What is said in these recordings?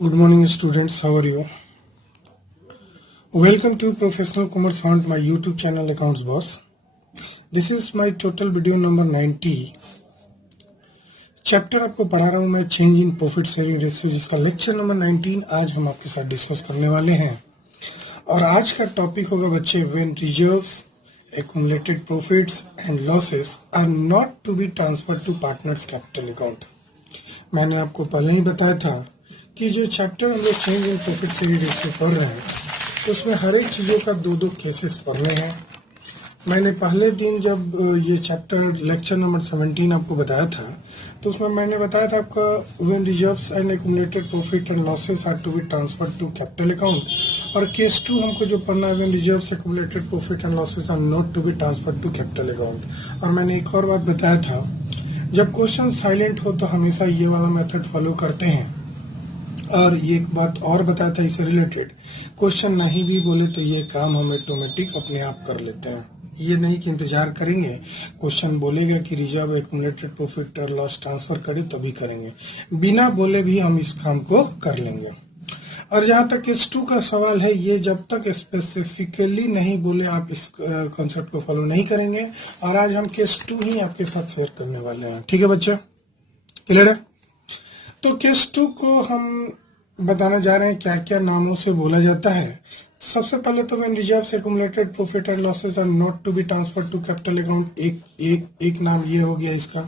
Good morning, students. How are you? Welcome to Professional Commerce Hunt, my YouTube channel Accounts Boss. This is my total video number 90. Chapter आपको पढ़ा रहा हूँ मैं change in profit sharing ratio, जिसका lecture number 19 आज हम आपके साथ डिस्कस करने वाले हैं। और आज का टॉपिक होगा बच्चे, when reserves, accumulated profits and losses are not to be transferred to partners capital account। मैंने आपको पहले ही बताया था कि जो चैप्टर हम लोग change in profit sharing ratio पढ़ रहे हैं तो उसमें हर एक चीज़ों का दो केसेस पढ़ने हैं। मैंने पहले दिन जब ये चैप्टर लेक्चर नंबर 17 आपको बताया था तो उसमें मैंने बताया था आपका when reserves and accumulated profit and losses are to be transferred to capital account. और केस 2 हमको जो पढ़ना है, when reserves accumulated profit and losses are not to be transferred to capital account. और मैंने एक और बात बताया था, जब क्वेश्चन साइलेंट हो तो हमेशा ये वाला मेथड फॉलो करते हैं। और ये एक बात और बताया था इससे रिलेटेड, क्वेश्चन नहीं भी बोले तो ये काम हम ऑटोमेटिक अपने आप कर लेते हैं। ये नहीं कि इंतजार करेंगे क्वेश्चन बोलेगा कि रिजर्व एक्यूमुलेटेड प्रॉफिट और लॉस ट्रांसफर करें तभी करेंगे, बिना बोले भी हम इस काम को कर लेंगे। और जहाँ तक केस 2 का सवाल है, ये जब तक स्पेसिफिकली नहीं बोले आप इस कॉन्सेप्ट को फॉलो नहीं करेंगे। और आज हम केस 2 ही आपके साथ शेयर करने वाले हैं। ठीक है बच्चे, क्लियर है? तो केस 2 को हम बताने जा रहे हैं क्या क्या नामों से बोला जाता है। सबसे पहले तो when reserves accumulated profit and losses are not to be transferred to capital account, एक नाम ये हो गया इसका।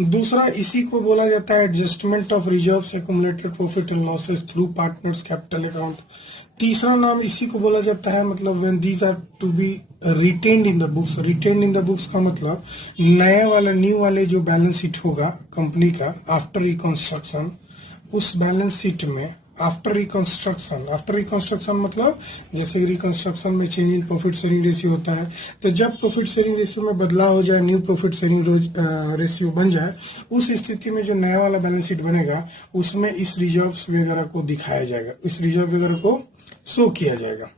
दूसरा, इसी को बोला जाता है adjustment of reserves accumulated profit and losses through partners capital account. तीसरा नाम इसी को बोला जाता है, मतलब when these are to be retained in the books. Retained in the books का मतलब न्यू वाले जो बैलेंस शीट होगा कंपनी का आफ्टर रिकंस्ट्रक्शन, उस बैलेंस शीट में आफ्टर रिकंस्ट्रक्शन मतलब जैसे रिकंस्ट्रक्शन में change in profit sharing ratio होता है, तो जब प्रॉफिट शेयरिंग रेशियो में बदलाव हो जाए, न्यू प्रॉफिट शेयरिंग रेशियो बन जाए, उस स्थिति में जो नया वाला बैलेंस शीट बनेगा उसमें इस रिजर्व्स वगैरह को दिखाया जाएगा, इस रिजर्व वगैरह को शो किया जाएगा।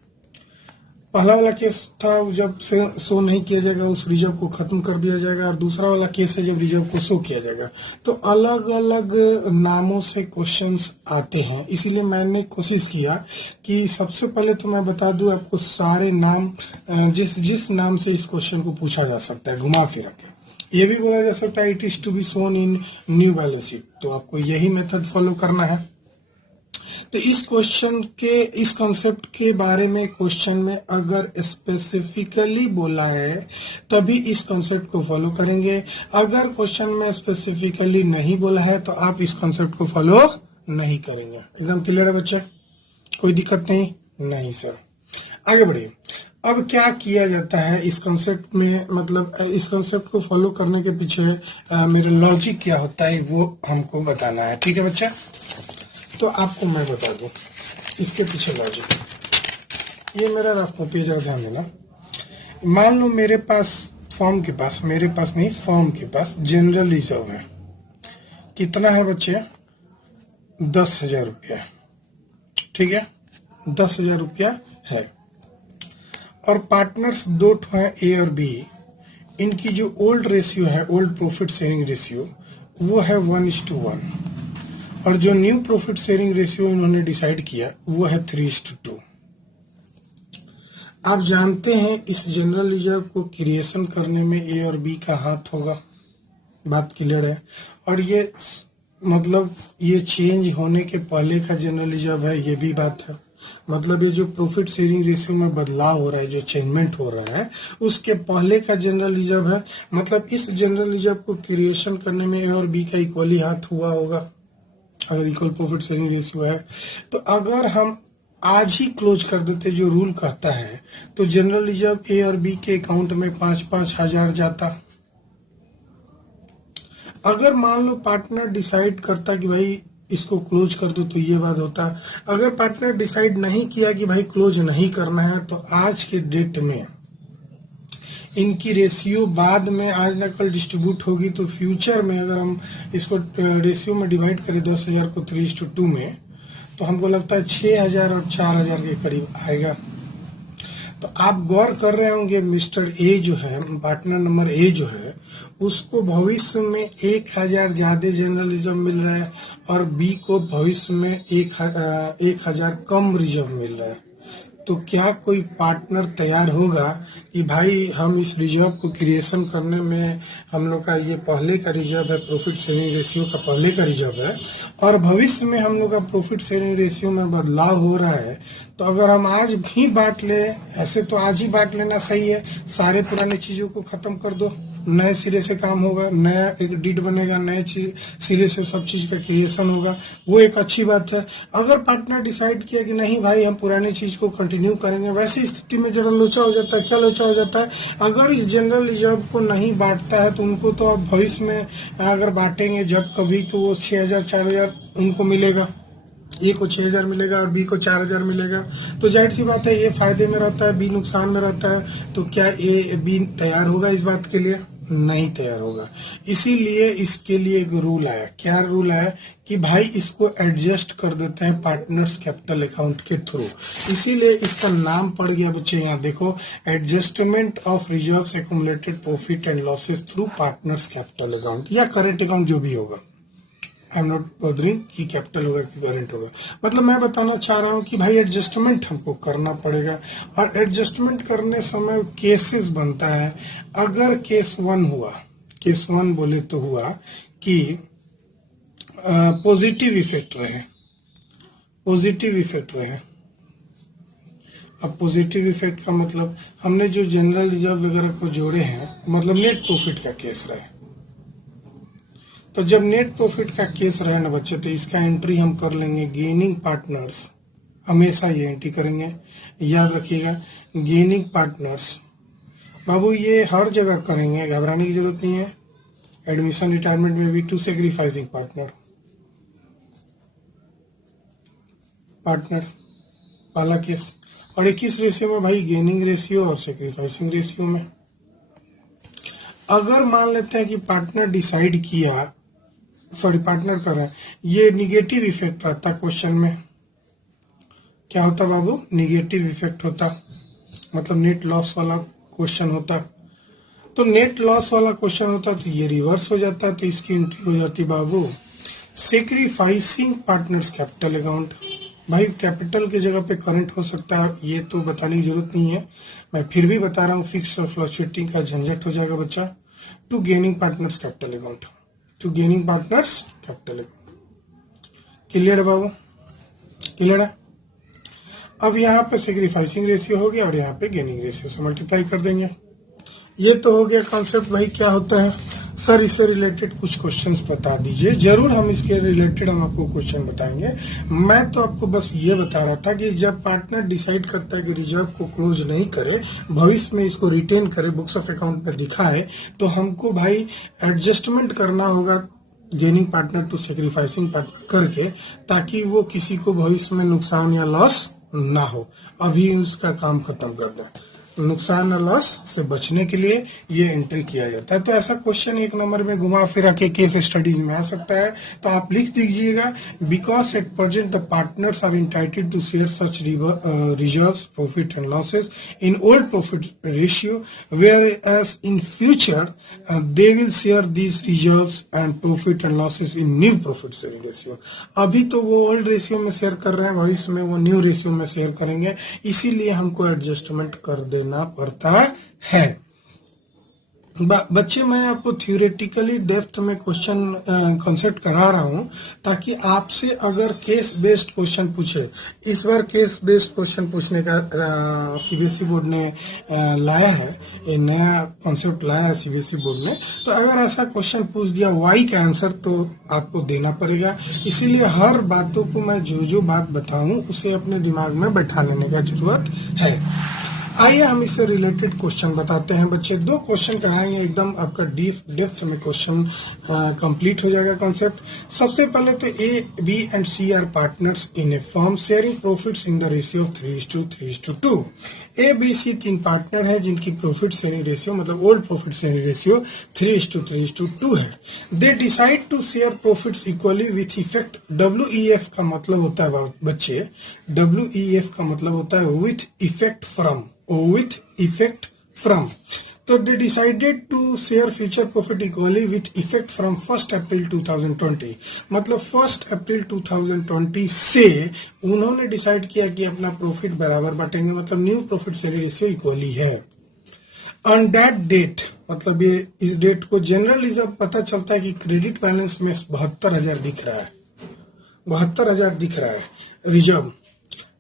पहला वाला केस था जब शो नहीं किया जाएगा उस रिजर्व को खत्म कर दिया जाएगा, और दूसरा वाला केस है जब रिजर्व को शो किया जाएगा। तो अलग अलग नामों से क्वेश्चंस आते हैं, इसीलिए मैंने कोशिश किया कि सबसे पहले तो मैं बता दूं आपको सारे नाम, जिस नाम से इस क्वेश्चन को पूछा जा सकता है घुमा फिरा के। ये भी बोला जा सकता है it is to be shown in new balance sheet, तो आपको यही मेथड फॉलो करना है। तो इस क्वेश्चन के, इस कॉन्सेप्ट के बारे में क्वेश्चन में अगर स्पेसिफिकली बोला है तभी इस कॉन्सेप्ट को फॉलो करेंगे। अगर क्वेश्चन में स्पेसिफिकली नहीं बोला है तो आप इस कॉन्सेप्ट को फॉलो नहीं करेंगे। एकदम क्लियर है बच्चे? कोई दिक्कत नहीं सर। आगे बढ़िए। अब क्या किया जाता है इस कॉन्सेप्ट में, मतलब इस कॉन्सेप्ट को फॉलो करने के पीछे मेरा लॉजिक क्या होता है वो हमको बताना है। ठीक है बच्चा? तो आपको मैं बता दूं इसके पीछे लॉजिक। ये मेरा रफ कॉपी है, जरा ध्यान देना। मान लो मेरे पास फर्म के पास जनरल रिजर्व है। कितना है बच्चे? 10,000 रुपया। ठीक है, 10,000 रुपया है। और पार्टनर्स दो हैं, ए और बी। इनकी जो ओल्ड रेशियो है, ओल्ड प्रॉफिट शेयरिंग रेशियो, वो है 1:1। और जो न्यू प्रॉफिट शेयरिंग रेशियो इन्होंने डिसाइड किया वो है 3:2। आप जानते हैं इस जनरल रिजर्व को क्रिएशन करने में ए और बी का हाथ होगा, बात क्लियर है। और ये मतलब ये चेंज होने के पहले का जनरल रिजर्व है, ये भी बात है। मतलब ये जो प्रॉफिट शेयरिंग रेशियो में बदलाव हो रहा है, जो चेंजमेंट हो रहा है, उसके पहले का जनरल रिजर्व है। मतलब इस जनरल रिजर्व को क्रिएशन करने में ए और बी का इक्वली हाथ हुआ होगा, अगर इक्वल प्रॉफिट शेयरिंग रेशियो है। तो अगर हम आज ही क्लोज कर देते जो रूल कहता है, तो जनरल रिजर्व ए और बी के अकाउंट में 5-5 हजार जाता। अगर मान लो पार्टनर डिसाइड करता कि भाई इसको क्लोज कर दो तो ये बात होता। अगर पार्टनर डिसाइड नहीं किया कि भाई क्लोज नहीं करना है, तो आज के डेट में इनकी रेशियो बाद में आज न कल डिस्ट्रीब्यूट होगी। तो फ्यूचर में अगर हम इसको रेशियो में डिवाइड करें 10,000 को 3:2 में, तो हमको लगता है 6,000 और 4,000 के करीब आएगा। तो आप गौर कर रहे होंगे मिस्टर ए जो है, पार्टनर नंबर ए जो है, उसको भविष्य में 1000 ज्यादा जर्नलिज्म मिल रहा है और बी को भविष्य में 1000 कम रिजर्व मिल रहा है। तो क्या कोई पार्टनर तैयार होगा कि भाई हम इस रिजर्व को क्रिएशन करने में, हम लोग का ये पहले का रिजर्व है, प्रॉफिट शेयरिंग रेशियो का पहले का रिजर्व है और भविष्य में हम लोग का प्रॉफिट शेयरिंग रेशियो में बदलाव हो रहा है, तो अगर हम आज भी बांट ले, ऐसे तो आज ही बांट लेना सही है, सारे पुराने चीजों को खत्म कर दो, नए सिरे से काम होगा, नया एक डीड बनेगा, नए सिरे से सब चीज का क्रिएशन होगा, वो एक अच्छी बात है। अगर पार्टनर डिसाइड किया कि नहीं भाई हम पुरानी चीज को कंटिन्यू करेंगे, वैसी स्थिति में जरा लोचा हो जाता है। क्या लोचा हो जाता है? अगर इस जनरल रिजर्व को नहीं बांटता है तो उनको तो अब भविष्य में अगर बांटेंगे जब कभी, तो वो 6000 4000 उनको मिलेगा, ए को 6000 मिलेगा और बी को 4000 मिलेगा। तो जाहिर सी बात है, ए फायदे में रहता है, बी नुकसान में रहता है। तो क्या ए बी तैयार होगा इस बात के लिए? नहीं तैयार होगा। इसीलिए इसके लिए एक रूल आया। क्या रूल आया? कि भाई इसको एडजस्ट कर देते हैं पार्टनर्स कैपिटल अकाउंट के थ्रू। इसीलिए इसका नाम पड़ गया बच्चे, यहाँ देखो, adjustment of reserves accumulated profit and losses through partners capital account या करेंट अकाउंट, जो भी होगा। आई एम नॉट बॉदरिंग कि कैपिटल होगा कि करंट होगा। मतलब मैं बताना चाह रहा हूँ कि भाई एडजस्टमेंट हमको करना पड़ेगा और एडजस्टमेंट करने समय केसेस बनता है। अगर केस 1 हुआ, केस 1 बोले तो हुआ कि पॉजिटिव इफेक्ट रहे, पॉजिटिव इफेक्ट रहे। अब पॉजिटिव इफेक्ट का मतलब हमने जो जनरल रिजर्व वगैरह को जोड़े हैं, मतलब नेट प्रॉफिट का केस रहे। तो जब नेट प्रॉफिट का केस रहे ना बच्चे, तो इसका एंट्री हम कर लेंगे गेनिंग पार्टनर्स, हमेशा ये एंट्री करेंगे, याद रखिएगा। गेनिंग पार्टनर्स बाबू ये हर जगह करेंगे, घबराने की जरूरत नहीं है। एडमिशन रिटायरमेंट में भी टू सेक्रीफाइसिंग पार्टनर, पार्टनर पहला केस। और 21 रेशियो में भाई गेनिंग रेशियो और सेक्रीफाइसिंग रेशियो में। अगर मान लेते हैं कि पार्टनर डिसाइड किया, सॉरी पार्टनर कर रहे हैं, ये निगेटिव इफेक्ट रहता क्वेश्चन में, क्या होता बाबू? निगेटिव इफेक्ट होता, मतलब नेट लॉस वाला क्वेश्चन होता। तो नेट लॉस वाला क्वेश्चन होता तो ये रिवर्स हो जाता, तो इसकी एंट्री हो जाती बाबू सेक्रीफाइसिंग पार्टनर्स कैपिटल अकाउंट। भाई कैपिटल की जगह पे करंट हो सकता है, ये तो बताने की जरूरत नहीं है, मैं फिर भी बता रहा हूँ, फिक्स और फ्लक्चुएटिंग का झंझट हो जाएगा बच्चा। To gaining partners capital account, to gaining partners capital account. Clear है बाबू? क्लियर है? अब यहाँ पे सेक्रीफाइसिंग रेशियो हो गया और यहाँ पे गेनिंग रेशियो से मल्टीप्लाई कर देंगे। ये तो हो गया कॉन्सेप्ट। भाई क्या होता है सर, इससे रिलेटेड कुछ क्वेश्चंस बता दीजिए। जरूर हम इसके रिलेटेड हम आपको क्वेश्चन बताएंगे। मैं तो आपको बस ये बता रहा था कि जब पार्टनर डिसाइड करता है कि रिजर्व को क्लोज नहीं करे, भविष्य में इसको रिटेन करे, बुक्स ऑफ अकाउंट में दिखाए, तो हमको भाई एडजस्टमेंट करना होगा gaining partner to sacrificing partner करके, ताकि वो किसी को भविष्य में नुकसान या लॉस ना हो। अभी उसका काम खत्म कर दें, नुकसान और लॉस से बचने के लिए ये एंट्री किया जाता है। तो ऐसा क्वेश्चन 1 नंबर में घुमा फिरा के केस स्टडीज में आ सकता है। तो आप लिख दीजिएगा, because at present the partners are entitled to share such reserves profit and losses in old profit ratio, whereas in future they will share these reserves and profit and losses in new profit sharing ratio. अभी तो वो old ratio में share कर रहे हैं, भविष्य में वो न्यू रेशियो में शेयर करेंगे, इसीलिए हमको एडजस्टमेंट कर देना पड़ता है। बच्चे मैं आपको थियोरेटिकली डेप्थ में क्वेश्चन कॉन्सेप्ट करा रहा हूं, ताकि आपसे अगर केस बेस्ड क्वेश्चन पूछे, इस बार केस बेस्ड क्वेश्चन पूछने का सीबीएसई बोर्ड ने लाया है, ये नया कॉन्सेप्ट लाया है सीबीएसई बोर्ड ने। तो अगर ऐसा क्वेश्चन पूछ दिया वाई का आंसर, तो आपको देना पड़ेगा। इसीलिए हर बातों को मैं जो बात बताऊं उसे अपने दिमाग में बैठा लेने का जरूरत है। आइए हम इससे रिलेटेड क्वेश्चन बताते हैं बच्चे। 2 क्वेश्चन कराएंगे, एकदम आपका डेप्थ में क्वेश्चन कंप्लीट हो जाएगा कॉन्सेप्ट। सबसे पहले तो A, B and C are partners in a firm sharing profits in the ratio of 3:3:2। A, B, C 3 partner हैं जिनकी प्रॉफिट शेयरिंग रेशियो, मतलब ओल्ड प्रॉफिट शेयरिंग रेशियो 3:3:2 है। They decide to share profits equally with effect. WEF का मतलब होता है बच्चे, WEF का मतलब होता है with effect from with effect from. तो they decided to share future profit equally with effect from 1st April 2020. मतलब 1st अप्रैल 2020 से उन्होंने डिसाइड किया कि अपना प्रॉफिट बराबर बांटेंगे, मतलब new profit sharing ratio equally है. ऑन दैट डेट, मतलब ये इस डेट को जनरल रिजर्व पता चलता है कि क्रेडिट बैलेंस में 72,000 दिख रहा है, 72,000 दिख रहा है रिजर्व.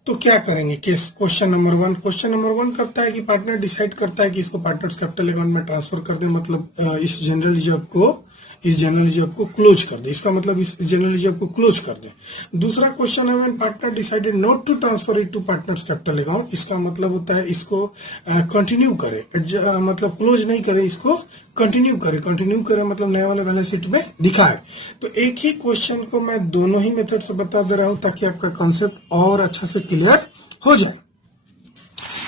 तो क्या करेंगे? केस क्वेश्चन नंबर 1 करता है कि पार्टनर डिसाइड करता है कि इसको पार्टनर्स कैपिटल अकाउंट में ट्रांसफर कर दे, मतलब इस जनरल रिजर्व को क्लोज कर दे, इसका मतलब इस जनरल रिजर्व को क्लोज कर दे. दूसरा क्वेश्चन है when partner decided not to transfer it to partners capital account, इसका मतलब होता है इसको कंटिन्यू करे, मतलब क्लोज नहीं करे, इसको कंटिन्यू करे मतलब नया वाला बैलेंस शीट में दिखाए. तो एक ही क्वेश्चन को मैं दोनों ही मेथड से बता दे रहा हूं ताकि आपका कॉन्सेप्ट और अच्छा से क्लियर हो जाए.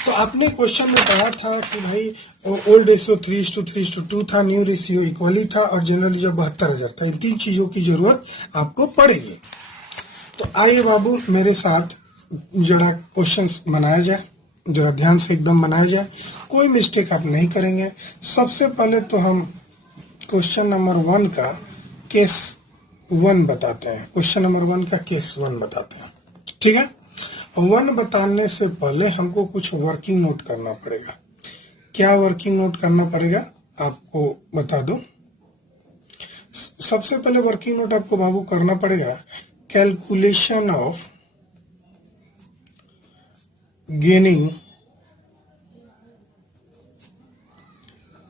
तो आपने क्वेश्चन में पढ़ा था कि भाई ओल्ड रेशियो 3:3:2 था, न्यू रेशियो इक्वली था और जनरल रिजर्व 72,000 था. इन तीन चीजों की जरूरत आपको पड़ेगी. तो आइए बाबू मेरे साथ जरा क्वेश्चंस बनाया जाए, जरा ध्यान से एकदम बनाया जाए, कोई मिस्टेक आप नहीं करेंगे. सबसे पहले तो हम क्वेश्चन नंबर 1 का केस 1 बताते हैं. क्वेश्चन नंबर 1 का केस 1 बताते हैं, ठीक है. 1 बताने से पहले हमको कुछ वर्किंग नोट करना पड़ेगा. क्या वर्किंग नोट करना पड़ेगा आपको बता दो. सबसे पहले वर्किंग नोट आपको बाबू करना पड़ेगा calculation of gaining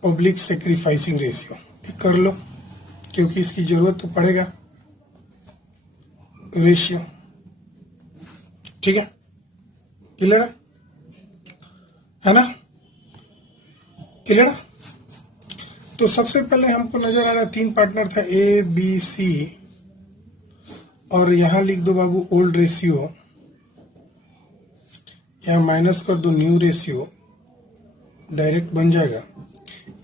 public sacrificing ratio. कर लो क्योंकि इसकी जरूरत तो पड़ेगा रेशियो, ठीक है. क्लियर है ना? क्लियर है. तो सबसे पहले हमको नजर आ रहा 3 पार्टनर था ए बी सी, और यहां लिख दो बाबू ओल्ड रेशियो, यहां माइनस कर दो न्यू रेशियो, डायरेक्ट बन जाएगा.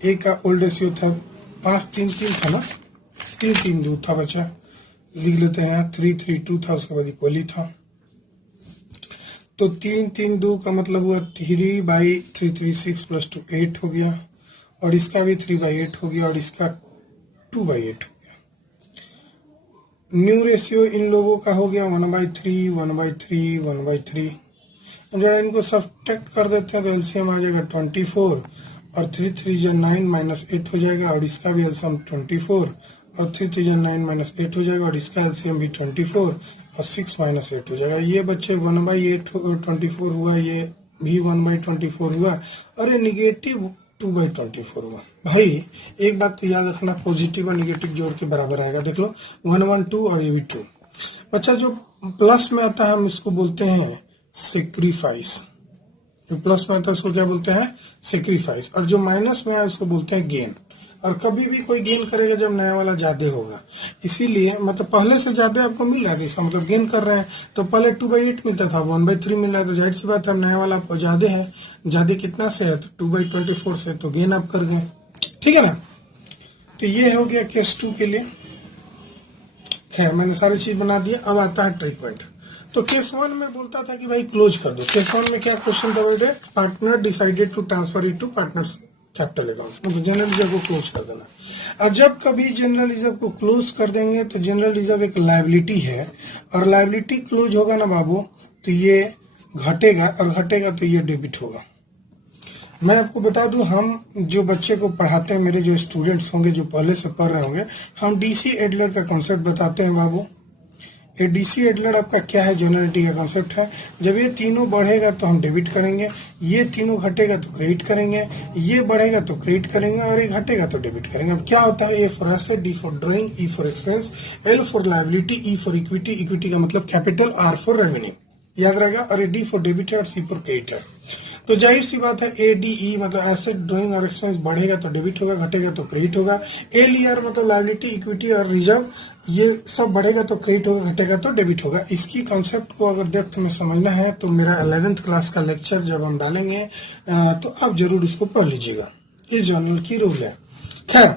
ए का ओल्ड रेशियो था 5:3:3 था ना, 3:3:2 था बचा, लिख लेते हैं 3:3:2 था, उसके बाद इक्वली था. तो 3:3:2 का मतलब हुआ 3/336 + 2 8 हो गया, और इसका भी 3/8 हो गया, और इसका 2/8 हो गया. न्यू रेशियो इन लोगों का हो गया 1/3 1/3 1/3. जरा इनको सब्ट्रैक्ट कर देते हैं तो एलसीएम आ जाएगा 24, और 3 3 9 -8 हो जाएगा, और इसका भी एलसीएम 24, और 3 3 9 -8 हो जाएगा, और इसका एलसीएम भी 24, और 6 -8 हो जाएगा. ये बच्चे 1/8 हुआ, ये भी 1/24 हुआ, और ये निगेटिव 2/24 हुआ. भाई एक बात तो याद रखना, पॉजिटिव और निगेटिव जोड़ के बराबर आएगा. देख लो 1 1 2 और ये भी 2. बच्चा जो प्लस में आता है हम इसको बोलते हैं सेक्रीफाइस. जो प्लस में आता है उसको क्या बोलते हैं? सेक्रीफाइस. और जो माइनस में है उसको बोलते हैं गेन. और कभी भी कोई गेन करेगा जब नया वाला ज्यादा होगा, इसीलिए मतलब पहले से ज्यादा आपको मिल रहा था, इसका मतलब गेन कर रहे हैं. तो पहले 2/8 मिलता था, 1/3 मिल रहा है, तो जाहिर सी बात है नया वाला आपको ज्यादा है. ज्यादा कितना से है? तो 2/24 से, तो गेन आप कर गए, ठीक है ना. तो ये हो गया केस 2 के लिए. खैर मैंने सारी चीज बना दिया. अब आता है ट्रीटमेंट. तो केस 1 में बोलता था कि भाई क्लोज कर दो. केस 1 में क्या क्वेश्चन था बेटे? Partner decided to transfer it to partners capital account, मतलब जनरल रिजर्व को क्लोज कर देना. और जब कभी जनरल रिजर्व को क्लोज कर देंगे तो जनरल रिजर्व एक लायबिलिटी है, और लायबिलिटी क्लोज होगा ना बाबू तो ये घटेगा, और घटेगा तो ये डेबिट होगा. मैं आपको बता दूं, हम जो बच्चे को पढ़ाते हैं, मेरे जो स्टूडेंट्स होंगे जो पहले से पढ़ रहे होंगे, हम डीसी एडलर का कॉन्सेप्ट बताते हैं बाबू. ये डीसी एडलर आपका क्या है? जनरलिटी का कॉन्सेप्ट है. जब ये तीनों बढ़ेगा तो हम डेबिट करेंगे, ये तीनों घटेगा तो क्रेडिट करेंगे, ये बढ़ेगा तो क्रेडिट करेंगे, और ये घटेगा तो डेबिट करेंगे. अब क्या होता है? A for asset, D for drawing, E for expense, L for liability, E for equity, equity का मतलब कैपिटल, आर फॉर रेवेन्यू, याद रहेगा. और डी फॉर डेबिट है और सी फॉर क्रेडिट है. तो जाहिर सी बात है ए डी ई मतलब एसेट, ड्राइंग और एक्सपेंस बढ़ेगा तो डेबिट होगा, घटेगा तो क्रेडिट होगा. एल ई आर मतलब लायबिलिटी, इक्विटी और रिजर्व, ये सब बढ़ेगा तो क्रेडिट होगा, घटेगा तो डेबिट होगा. इसकी कॉन्सेप्ट को अगर डेप्थ में समझना है तो मेरा 11th क्लास का लेक्चर जब हम डालेंगे तो आप जरूर इसको पढ़ लीजिएगा. इस जर्नल की रूल है. खैर,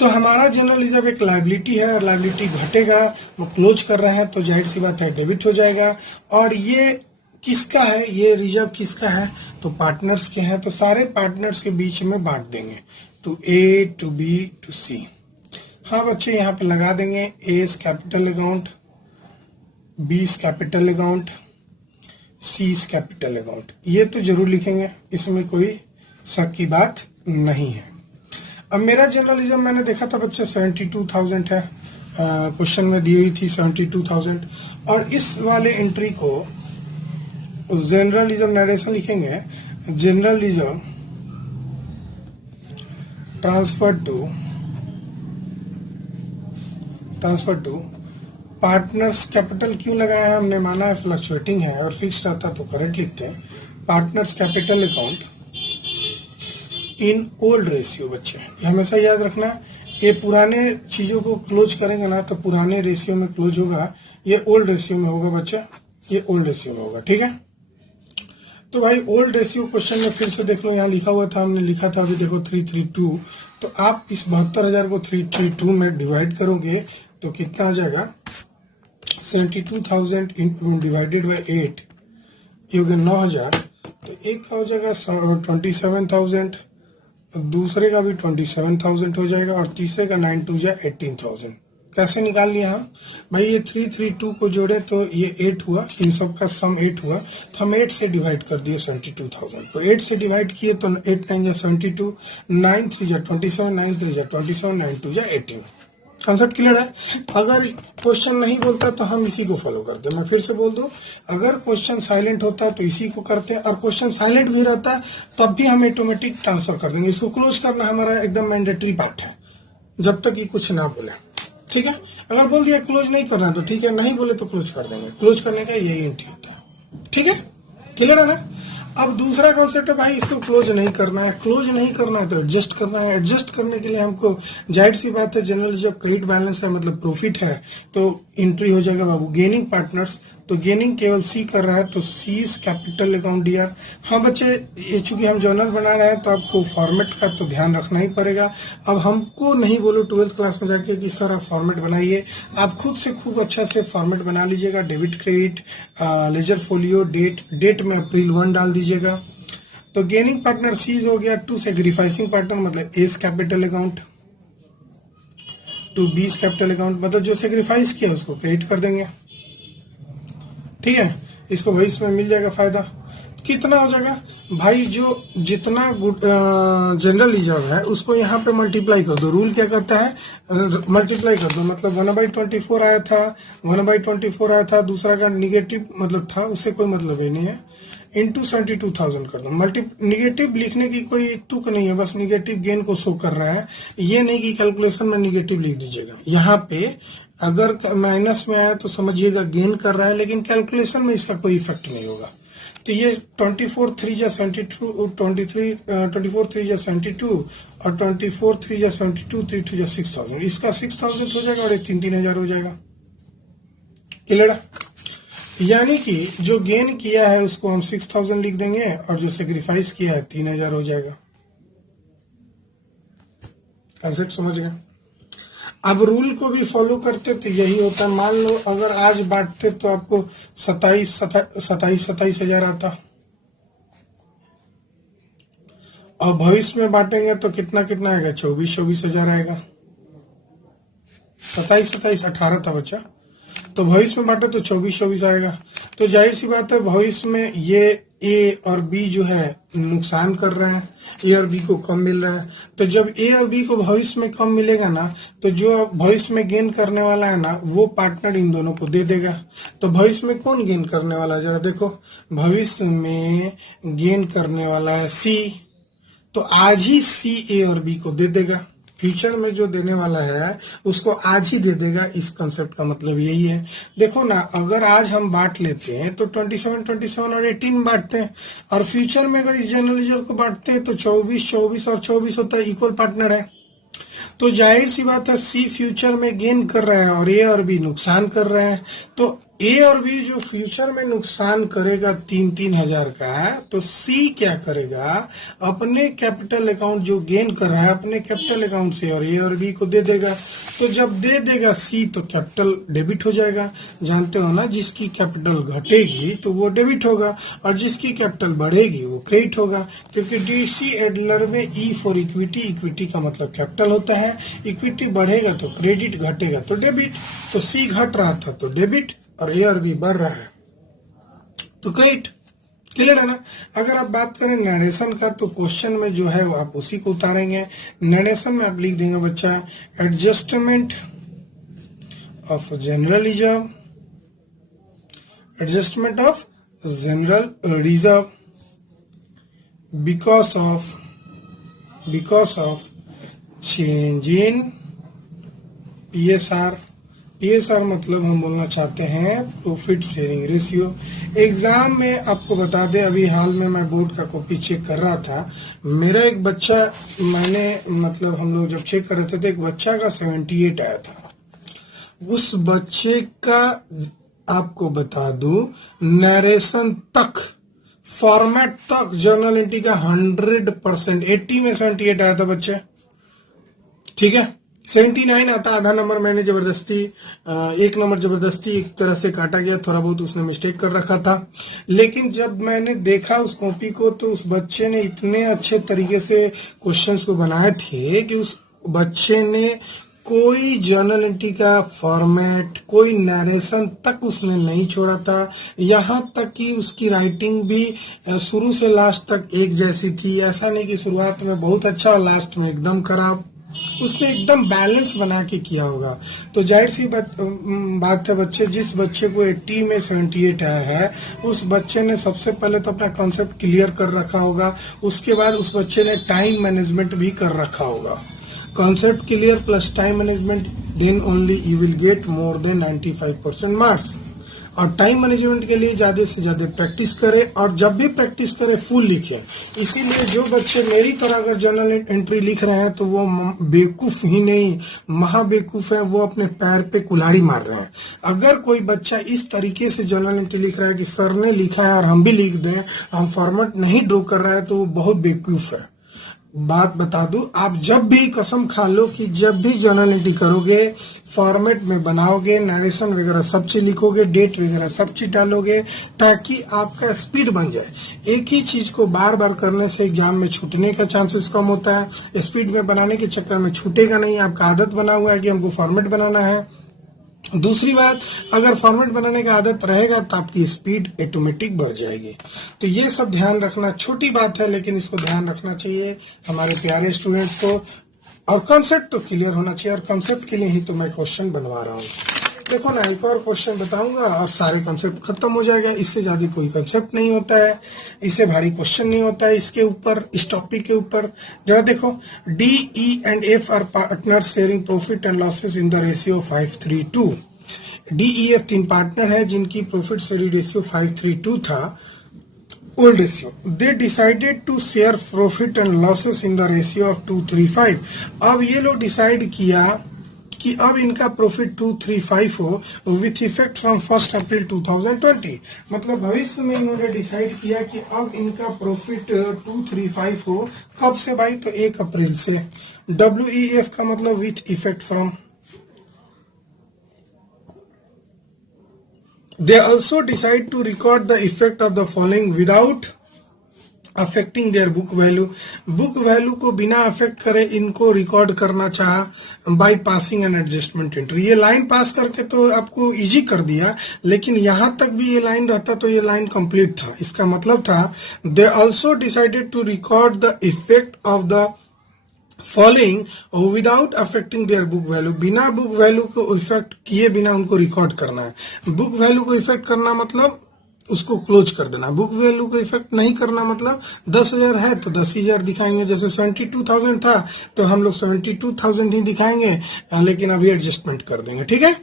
तो हमारा जनरल रिजर्व एक लायबिलिटी है, और लायबिलिटी घटेगा, वो क्लोज कर रहे हैं तो जाहिर सी बात है डेबिट हो जाएगा. और ये किसका है ये रिजर्व, किसका है तो पार्टनर्स के हैं, तो सारे पार्टनर्स के बीच में बांट देंगे, to A to B to C. हाँ बच्चे यहाँ पे लगा देंगे A capital account, B capital account, C capital account, ये तो जरूर लिखेंगे, इसमें कोई शक की बात नहीं है। अब मेरा जर्नलिज्म मैंने देखा था बच्चे 72,000 है, क्वेश्चन में दी हुई थी 72,000, और इस वाले एंट्री को जर्नलिज्म नरेशन लिखेंगे, journalism transfer to partners. Capital क्यों लगाया है हमने, माना है फ्लक्चुएटिंग है और फिक्स रहता तो करेक्ट लिखते हैं, partners capital account in old ratio. बच्चे ये हमेशा याद रखना, ये पुराने चीजों को क्लोज करेंगे ना तो पुराने रेशियो में क्लोज होगा, ये ओल्ड रेशियो में होगा बच्चे, ये ओल्ड रेशियो में होगा, ठीक है। तो भाई ओल्ड रेशियो क्वेश्चन में फिर से देख लो, यहाँ लिखा हुआ था, हमने लिखा था अभी देखो 332, तो आप इस 72,000 को 332 में डिवाइड करोगे तो कितना आ जाएगा, 72,000 डिवाइडेड बाई 8, ये हो गया 9,000, तो एक का हो जाएगा 27,000, दूसरे का भी 27,000 हो जाएगा, और तीसरे का 9 2 जा 18,000। कैसे निकाल लिया हम भाई, ये 332 को जोड़े तो ये 8 हुआ, इन सब का सम 8 हुआ, तो हम 8 से डिवाइड कर दिए 72,000 को, 8 से डिवाइड किए तो 8 9 जा 72, 9 3 जा 27, 9 3 जा 27, 9 2 जा 18। कॉन्सेप्ट क्लियर है। अगर क्वेश्चन नहीं बोलता तो हम इसी को फॉलो करते हैं। मैं फिर से बोल दूं, अगर क्वेश्चन साइलेंट होता है तो इसी को करते हैं, और क्वेश्चन साइलेंट भी रहता है तब भी हम ऑटोमेटिक ट्रांसफर कर देंगे। इसको क्लोज करना हमारा एकदम मैंडेटरी पार्ट है, जब तक ये कुछ ना बोले, ठीक है। अगर बोल दिया क्लोज नहीं करना तो ठीक है, नहीं बोले तो क्लोज कर देंगे। क्लोज करने का यही एंट्री होता है, ठीक है, क्लियर है ना। अब दूसरा कॉन्सेप्ट है भाई, इसको क्लोज नहीं करना है, क्लोज नहीं करना है तो एडजस्ट करना है। एडजस्ट करने के लिए हमको जाहिर सी बात है, जनरल जब क्रेडिट बैलेंस है मतलब प्रॉफिट है तो एंट्री हो जाएगा बाबू गेनिंग पार्टनर्स, तो गेनिंग केवल सी कर रहा है तो सी कैपिटल अकाउंट डियर। हाँ बच्चे, ये चूंकि हम जर्नल बना रहे हैं तो आपको फॉर्मेट का तो ध्यान रखना ही पड़ेगा। अब हमको नहीं बोलो 12th क्लास में जाके कि सर आप फॉर्मेट बनाइए, आप खुद से खूब अच्छा से फॉर्मेट बना लीजिएगा। Debit credit, ledger folio, date में अप्रैल 1 डाल दीजिएगा। तो गेनिंग पार्टनर सीज हो गया, टू सेक्रीफाइसिंग पार्टनर मतलब S capital account, to B's capital account मतलब जो सेक्रीफाइस किया उसको क्रेडिट कर देंगे, ठीक है। इसको भाई इसमें मिल जाएगा फायदा, कितना हो जाएगा भाई, जो जितना जनरल रिजर्व है उसको यहाँ पे मल्टीप्लाई कर दो। रूल क्या कहता है, मल्टीप्लाई कर दो, मतलब 1/24 आया था, 1/24 आया था, दूसरा का निगेटिव मतलब था, उससे कोई मतलब ही नहीं है, इंटू 72,000 कर दो। निगेटिव लिखने की कोई तुक नहीं है, बस निगेटिव गेन को शो कर रहा है, ये नहीं कि कैलकुलेशन में निगेटिव लिख दीजिएगा। यहाँ पे अगर माइनस में आया तो समझिएगा गेन कर रहा है, लेकिन कैलकुलेशन में इसका कोई इफेक्ट नहीं होगा। तो ये 24 3 जा 72, 24 3 जा 72 और 24 3 जा 72, 3 2 जा 6,000, इसका 6,000 हो जाएगा और ये 3,000 हो जाएगा, क्लियर। यानी कि जो गेन किया है उसको हम 6,000 लिख देंगे और जो सेक्रीफाइस किया है 3,000 हो जाएगा। कॉन्सेप्ट समझ गए। अब रूल को भी फॉलो करते तो यही होता है। मान लो अगर आज बांटते तो आपको 27,000 आता, और भविष्य में बांटेंगे तो कितना कितना आएगा, 24,000 आएगा। 27 18 था बच्चा, तो भविष्य में बांटे तो 24 आएगा। तो जाहिर सी बात है भविष्य में ये ए और बी जो है नुकसान कर रहे हैं, ए और बी को कम मिल रहा है। तो जब ए और बी को भविष्य में कम मिलेगा ना, तो जो भविष्य में गेन करने वाला है ना वो पार्टनर इन दोनों को दे देगा। तो भविष्य में कौन गेन करने वाला है, जरा देखो, भविष्य में गेन करने वाला है सी, तो आज ही सी ए और बी को दे देगा। फ्यूचर में जो देने वाला है उसको आज ही दे देगा। इस कंसेप्ट का मतलब यही है। देखो ना, अगर आज हम बांट लेते हैं तो 27 और 18 बांटते हैं, और फ्यूचर में अगर इस जनरल रिजर्व को बांटते हैं तो 24 और 24 होता है, इक्वल पार्टनर है। तो जाहिर सी बात है सी फ्यूचर में गेन कर रहा है और ए और बी नुकसान कर रहे हैं। तो ए और बी जो फ्यूचर में नुकसान करेगा 3,000 का, तो सी क्या करेगा, अपने कैपिटल अकाउंट जो गेन कर रहा है अपने कैपिटल अकाउंट से और ए और बी को दे देगा। तो जब दे देगा सी तो कैपिटल डेबिट हो जाएगा। जानते हो ना, जिसकी कैपिटल घटेगी तो वो डेबिट होगा और जिसकी कैपिटल बढ़ेगी वो क्रेडिट होगा, क्योंकि डीसी एडलर में ई फॉर इक्विटी, इक्विटी का मतलब कैपिटल होता है। इक्विटी बढ़ेगा तो क्रेडिट, घटेगा तो डेबिट। तो सी घट रहा था तो डेबिट और ए और बी बढ़ रहा है तो क्रेडिट। क्लियर है ना। अगर आप बात करें नरेशन का तो क्वेश्चन में जो है वो आप उसी को उतारेंगे। नरेशन में आप लिख देंगे बच्चा adjustment of general reserve, adjustment of general reserve because of change in PSR. PSR मतलब हम बोलना चाहते हैं प्रॉफिट शेयरिंग रेशियो। एग्जाम में आपको बता दें, अभी हाल में मैं बोर्ड का कॉपी चेक कर रहा था, मेरा एक बच्चा, मैंने मतलब हम लोग जब चेक कर रहे थे तो एक बच्चा का 78 आया था। उस बच्चे का आपको बता दूं नरेशन तक, फॉर्मेट तक जर्नल एंट्री का 100%, 80 में 78 आया था बच्चे। ठीक है, 79 आता, आधा नंबर मैंने जबरदस्ती, एक नंबर जबरदस्ती एक तरह से काटा गया, थोड़ा बहुत उसने मिस्टेक कर रखा था। लेकिन जब मैंने देखा उस कॉपी को तो उस बच्चे ने इतने अच्छे तरीके से क्वेश्चंस को बनाए थे कि उस बच्चे ने कोई जर्नल एंट्री का फॉर्मेट, कोई नरेशन तक उसने नहीं छोड़ा था। यहाँ तक कि उसकी राइटिंग भी शुरू से लास्ट तक एक जैसी थी। ऐसा नहीं कि शुरुआत में बहुत अच्छा और लास्ट में एकदम खराब। उसने एकदम बैलेंस बना के किया होगा। तो जाहिर सी बात है बच्चे, जिस बच्चे को 80 में 78 आया है उस बच्चे ने सबसे पहले तो अपना कॉन्सेप्ट क्लियर कर रखा होगा। उसके बाद उस बच्चे ने टाइम मैनेजमेंट भी कर रखा होगा। Concept clear plus time management, then only you will get more than 95% marks. और टाइम मैनेजमेंट के लिए ज्यादा से ज्यादा प्रैक्टिस करें और जब भी प्रैक्टिस करें फुल लिखें। इसीलिए जो बच्चे मेरी तरह अगर जर्नल एंट्री लिख रहे हैं तो वो बेवकूफ ही नहीं, महाबेवकूफ है, वो अपने पैर पे कुल्हाड़ी मार रहे हैं। अगर कोई बच्चा इस तरीके से जर्नल एंट्री लिख रहा है कि सर ने लिखा है और हम भी लिख दें, हम फॉर्मेट नहीं ड्रॉ कर रहा है, तो वो बहुत बेवकूफ है। बात बता दूं, आप जब भी कसम खा लो कि जब भी जर्नल एंट्री करोगे फॉर्मेट में बनाओगे, नरेशन वगैरह सब चीज लिखोगे, डेट वगैरह सब चीज डालोगे, ताकि आपका स्पीड बन जाए। एक ही चीज को बार बार करने से एग्जाम में छूटने का चांसेस कम होता है। स्पीड में बनाने के चक्कर में छूटेगा नहीं। आपका आदत बना हुआ है कि हमको फॉर्मेट बनाना है। दूसरी बात, अगर फॉर्मेट बनाने का आदत रहेगा तो आपकी स्पीड ऑटोमेटिक बढ़ जाएगी। तो ये सब ध्यान रखना, छोटी बात है लेकिन इसको ध्यान रखना चाहिए हमारे प्यारे स्टूडेंट्स को। और कॉन्सेप्ट तो क्लियर होना चाहिए, और कॉन्सेप्ट के लिए ही तो मैं क्वेश्चन बनवा रहा हूँ। देखो ना, एक और क्वेश्चन बताऊंगा और सारे कॉन्सेप्ट खत्म हो जाएगा। इससे ज्यादा कोई कॉन्सेप्ट नहीं होता है, इससे भारी क्वेश्चन नहीं होता है इसके ऊपर, इस टॉपिक के ऊपर। जरा देखो, D, E and F are partner sharing profit and losses in the ratio 5:3:2। D, E, F 3 partner है जिनकी प्रॉफिट शेयरिंग रेशियो 5:3:2 था, old ratio. They decided to share profit and losses in the ratio of 2:3:5। अब ये लोग decide किया कि अब इनका प्रॉफिट 2:3:5 हो विथ इफेक्ट फ्रॉम 1 अप्रैल 2020। मतलब भविष्य में इन्होंने डिसाइड किया कि अब इनका प्रॉफिट 2:3:5 हो। कब से भाई? तो 1 अप्रैल से। WEF का मतलब with effect from. They also decide to record the effect of the following without affecting their book value। Book value को बिना अफेक्ट करे इनको रिकॉर्ड करना चाहा by passing an adjustment entry. ये लाइन पास करके तो आपको इजी कर दिया, लेकिन यहां तक भी ये लाइन रहता तो ये लाइन कंप्लीट था। इसका मतलब था they also decided to record the effect of the following without affecting their book value. बिना बुक वैल्यू को इफेक्ट किए बिना उनको रिकॉर्ड करना है। बुक वैल्यू को इफेक्ट करना मतलब उसको क्लोज कर देना। बुक वैल्यू को इफेक्ट नहीं करना मतलब 10,000 है तो 10,000 दिखाएंगे। जैसे 72,000 था तो हम लोग 72,000 ही दिखाएंगे, लेकिन अभी एडजस्टमेंट कर देंगे। ठीक है,